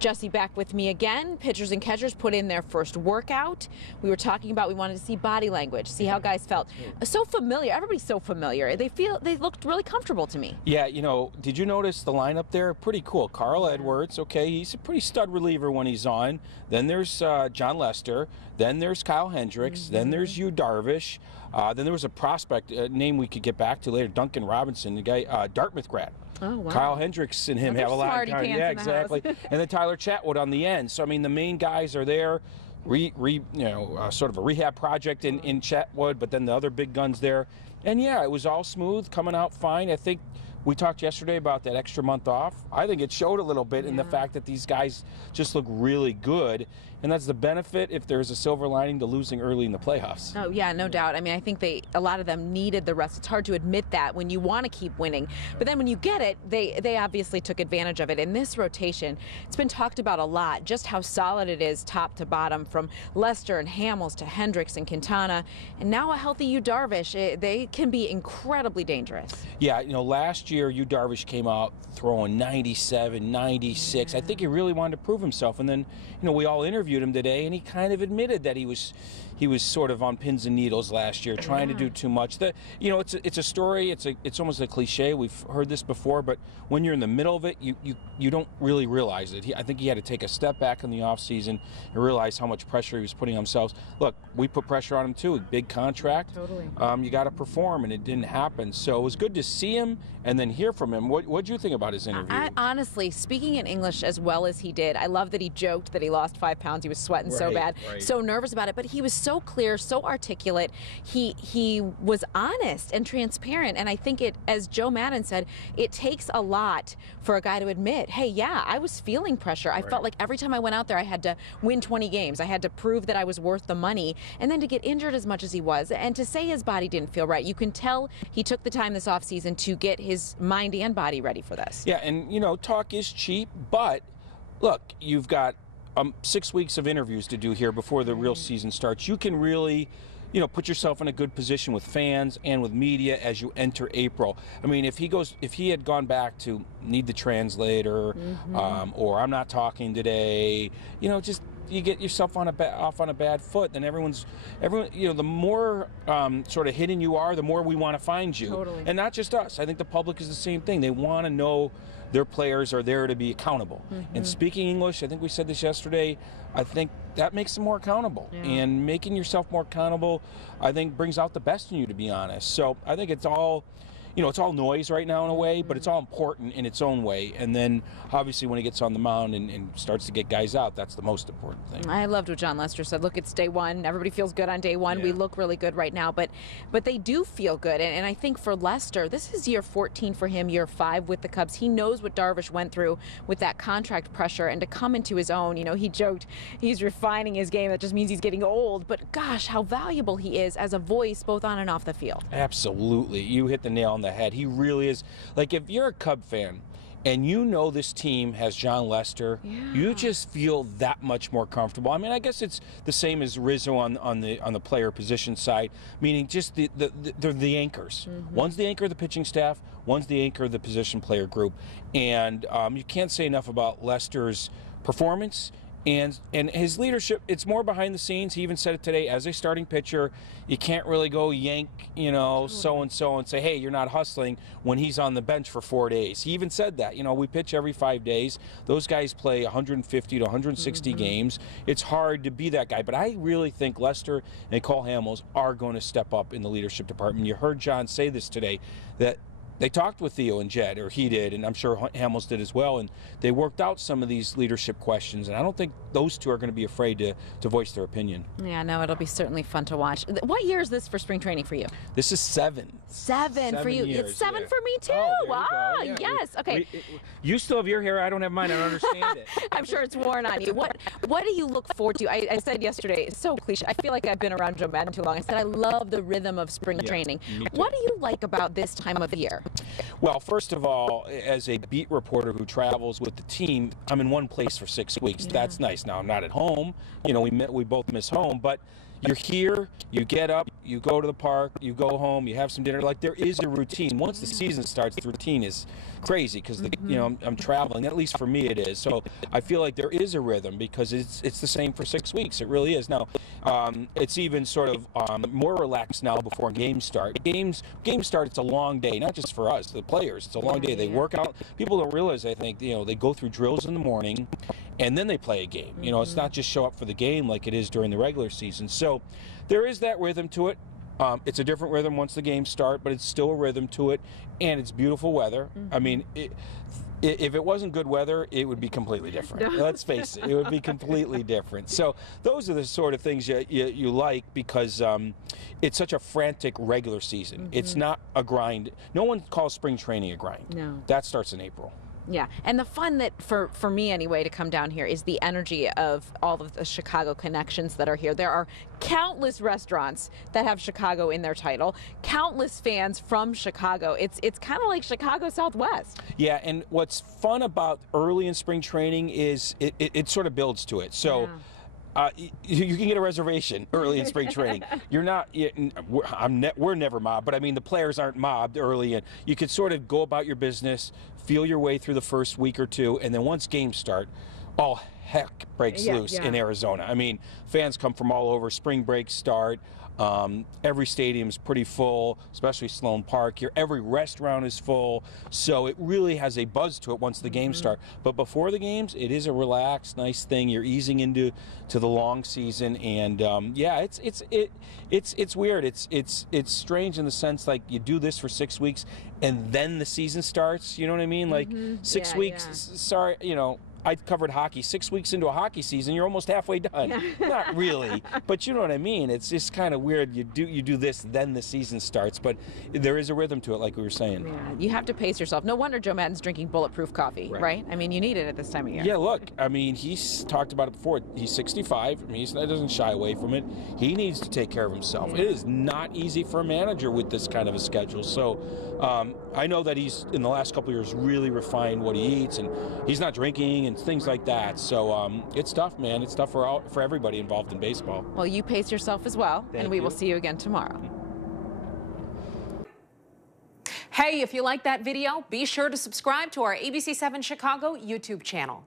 Jesse back with me again. Pitchers and catchers put in their first workout. We were talking about we wanted to see body language, see how guys felt. So familiar. Everybody's so familiar. They looked really comfortable to me. Yeah, you know, did you notice the lineup there? Pretty cool. Carl Edwards, okay, he's a pretty stud reliever when he's on. Then there's John Lester. Then there's Kyle Hendricks. Then there's Yu Darvish. Then there was a prospect, name we could get back to later, Duncan Robinson, the guy, Dartmouth grad. Oh, wow. Kyle Hendricks and him have a lot of time. Yeah, exactly. and then Tyler Chatwood on the end. So I mean, the main guys are there. Sort of a rehab project in Chatwood, but then the other big guns there. And yeah, it was all smooth, coming out fine. I think we talked yesterday about that extra month off. I think it showed a little bit in the fact that these guys just look really good. And that's the benefit, if there's a silver lining, to losing early in the playoffs. Oh, yeah, no doubt. I mean, I think a lot of them needed the rest. It's hard to admit that when you want to keep winning. But then when you get it, they obviously took advantage of it. In this rotation, it's been talked about a lot, just how solid it is top to bottom, from Lester and Hamels to Hendricks and Quintana. And now a healthy Yu Darvish, they can be incredibly dangerous. Yeah, you know, last year Yu Darvish came out throwing 97, 96. I think he really wanted to prove himself. And then, you know, we all interviewed him today, and he kind of admitted that he was sort of on pins and needles last year, trying to do too much. It's a story. It's almost a cliche. We've heard this before, but when you're in the middle of it, you don't really realize it. I think he had to take a step back in the offseason and realize how much pressure he was putting on himself. Look, we put pressure on him too. A big contract. Totally. You got to perform, and it didn't happen. So it was good to see him and then hear from him. What did you think about his interview? Honestly, speaking in English as well as he did, I love that he joked that he lost 5 pounds. He was sweating so bad, so nervous about it, but he was so clear, so articulate. He was honest and transparent, and I think as Joe Madden said, it takes a lot for a guy to admit, hey, yeah, I was feeling pressure. I felt like every time I went out there, I had to win 20 games. I had to prove that I was worth the money, and then to get injured as much as he was, and to say his body didn't feel right. You can tell he took the time this offseason to get his mind and body ready for this. Yeah, and, you know, talk is cheap, but look, you've got 6 weeks of interviews to do here before the real season starts. You can really, you know, put yourself in a good position with fans and with media as you enter April. I mean, if he had gone back to need the translator, or I'm not talking today, you know, just you get yourself off on a bad foot, then everyone, you know, the more sort of hidden you are, the more we want to find you. Totally. And not just us. I think the public is the same thing. They want to know their players are there to be accountable. And speaking English, I think we said this yesterday, I think that makes them more accountable. And making yourself more accountable, I think, brings out the best in you, to be honest. So I think it's all, you know, it's all noise right now in a way, but it's all important in its own way. And then, obviously, when he gets on the mound and starts to get guys out, that's the most important thing. I loved what John Lester said. Look, it's day one. Everybody feels good on day one. Yeah. We look really good right now, but they do feel good. And I think for Lester, this is year 14 for him, year 5 with the Cubs. He knows what Darvish went through with that contract pressure, and to come into his own. You know, he joked he's refining his game. That just means he's getting old. But gosh, how valuable he is as a voice, both on and off the field. Absolutely. You hit the nail on the head. He really is. Like, if you're a Cub fan and you know this team has John Lester, you just feel that much more comfortable. I mean, I guess it's the same as Rizzo on the player position side, meaning just they're the anchors. One's the anchor of the pitching staff, one's the anchor of the position player group. And you can't say enough about Lester's performance and his leadership. It's more behind the scenes. He even said it today, as a starting pitcher, you can't really go yank, you know, so-and-so and say, hey, you're not hustling, when he's on the bench for 4 days. He even said that. You know, we pitch every 5 days. Those guys play 150 to 160 games. It's hard to be that guy. But I really think Lester and Cole Hamels are going to step up in the leadership department. You heard John say this today, that they talked with Theo and Jed, or he did, and I'm sure Hamels did as well, and they worked out some of these leadership questions, and I don't think those two are going to be afraid to voice their opinion. Yeah, no, it'll be certainly fun to watch. What year is this for spring training for you? This is 7. 7 for you. Years, it's 7 for me, too. Oh, yeah. Yes. Okay. You still have your hair. I don't have mine. I don't understand it. I'm sure it's worn on you. What do you look forward to? I said yesterday, it's so cliche. I feel like I've been around Joe Madden too long. I said I love the rhythm of spring training. What do you like about this time of year? Well, first of all, as a beat reporter who travels with the team, I'm in one place for 6 weeks. That's nice. Now, I'm not at home. You know, we both miss home, but you're here, you get up, you go to the park, you go home, you have some dinner. Like, there is a routine. Once the season starts, the routine is crazy because you know, I'm traveling. At least for me, it is. So I feel like there is a rhythm because it's the same for 6 weeks. It really is. Now, it's even sort of more relaxed now before games start. Games start. It's a long day, not just for us, the players. It's a long day. They work out. People don't realize. I think, you know, they go through drills in the morning, and then they play a game. You know, it's not just show up for the game like it is during the regular season. So there is that rhythm to it. It's a different rhythm once the games start, but it's still a rhythm to it, and it's beautiful weather. I mean, if it wasn't good weather, it would be completely different. No. Let's face it, it would be completely different. So those are the sort of things you like because it's such a frantic regular season. It's not a grind. No one calls spring training a grind. No. That starts in April. Yeah, and the fun that, for me anyway, to come down here is the energy of all of the Chicago connections that are here. There are countless restaurants that have Chicago in their title, countless fans from Chicago. It's kind of like Chicago Southwest. Yeah, and what's fun about early in spring training is it sort of builds to it. So. Yeah. You can get a reservation early in spring training. You're not. We're never mobbed, but I mean the players aren't mobbed early, and you could sort of go about your business, feel your way through the first week or two, and then once games start, all heck breaks loose in Arizona. I mean, fans come from all over. Spring breaks start. Every stadium's pretty full, especially Sloan Park here. Every restaurant is full, so it really has a buzz to it once the games start. But before the games, it is a relaxed, nice thing. You're easing into the long season, and yeah, it's weird. It's strange in the sense like you do this for 6 weeks, and then the season starts. You know what I mean? Like 6 weeks. Sorry, you know. I covered hockey. 6 weeks into a hockey season, you're almost halfway done. Not really, but you know what I mean. It's just kind of weird. You do this, then the season starts. But there is a rhythm to it, like we were saying. Yeah, you have to pace yourself. No wonder Joe Maddon's drinking bulletproof coffee, right? I mean, you need it at this time of year. Yeah, look, I mean, he's talked about it before. He's 65. I mean, he doesn't shy away from it. He needs to take care of himself. It is not easy for a manager with this kind of a schedule. So I know that he's, in the last couple of years, really refined what he eats, and he's not drinking and things like that. So it's tough, man. It's tough for everybody involved in baseball. Well, you pace yourself as well, and we will see you again tomorrow. Hey, if you like that video, be sure to subscribe to our ABC7 Chicago YouTube channel.